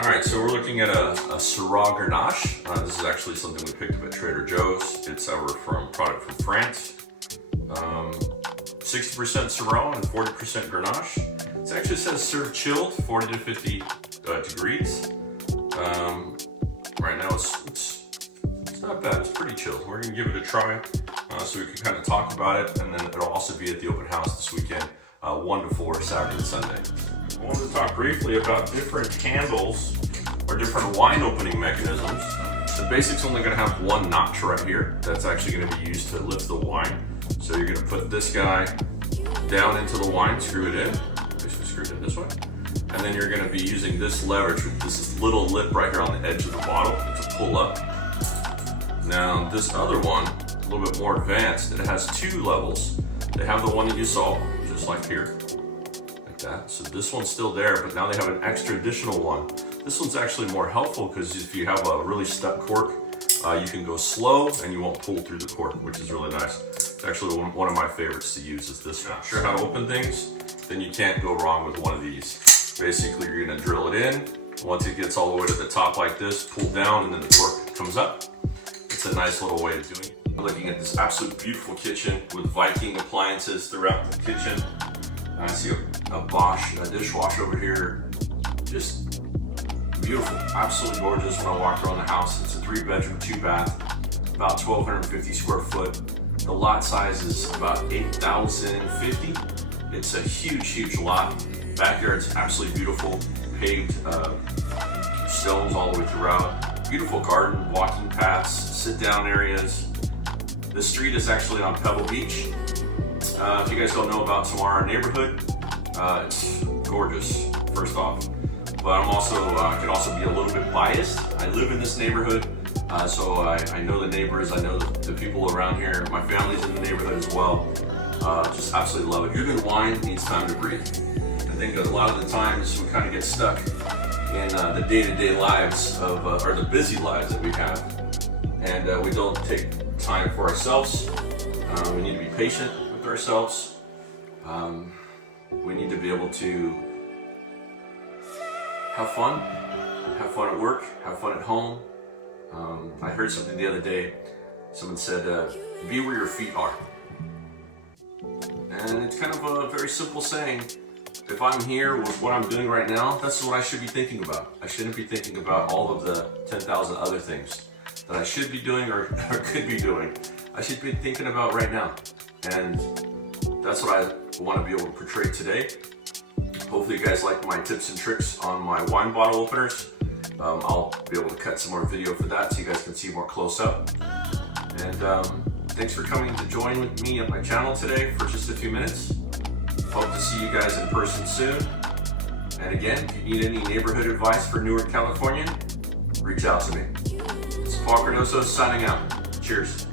All right, so we're looking at a Syrah Grenache. This is actually something we picked up at Trader Joe's. It's our product from France. 60% Syrah and 40% Grenache. It actually says serve chilled, 40 to 50 degrees. Right now it's not bad, it's pretty chilled. We're gonna give it a try so we can kind of talk about it, and then it'll also be at the Open House this weekend, 1 to 4, Saturday and Sunday. I wanted to talk briefly about different candles or different wine opening mechanisms. The basic's only gonna have one notch right here that's actually gonna be used to lift the wine. So you're gonna put this guy down into the wine, screw it in, basically screw it in this way. And then you're gonna be using this leverage with this little lip right here on the edge of the bottle to pull up. Now this other one, a little bit more advanced, it has 2 levels. They have the one that you saw, just like here, like that. So this one's still there, but now they have an extra additional one. This one's actually more helpful because if you have a really stuck cork, you can go slow and you won't pull through the cork, which is really nice. It's actually one of my favorites to use is this one. Not sure how to open things, then you can't go wrong with one of these. Basically, you're gonna drill it in. Once it gets all the way to the top like this, pull down, and then the cork comes up. It's a nice little way of doing it. We're looking at this absolute beautiful kitchen with Viking appliances throughout the kitchen. I see a Bosch dishwasher over here. Just beautiful, absolutely gorgeous when I walk around the house. It's a 3-bedroom, 2-bath, about 1,250 square foot. The lot size is about 8,050. It's a huge, huge lot. Backyard's absolutely beautiful, paved stones all the way throughout. Beautiful garden, walking paths, sit-down areas. The street is actually on Pebble Beach. If you guys don't know about Tamara neighborhood, it's gorgeous, first off. But I'm also, can also be a little bit biased. I live in this neighborhood, so I know the neighbors, I know the people around here. My family's in the neighborhood as well. Just absolutely love it. Good wine needs time to breathe. I think a lot of the times we kind of get stuck in the day-to-day lives of, or the busy lives that we have, and we don't take time for ourselves. We need to be patient with ourselves. We need to be able to have fun at work, have fun at home. I heard something the other day. Someone said, be where your feet are. And it's kind of a very simple saying. If I'm here with what I'm doing right now, that's what I should be thinking about. I shouldn't be thinking about all of the 10,000 other things that I should be doing or could be doing. I should be thinking about right now. And that's what I want to be able to portray today. Hopefully you guys like my tips and tricks on my wine bottle openers. I'll be able to cut some more video for that so you guys can see more close up. And thanks for coming to join with me at my channel today for just a few minutes. Hope to see you guys in person soon. And again, if you need any neighborhood advice for Newark, California, reach out to me. It's Paul Cardoso signing out. Cheers.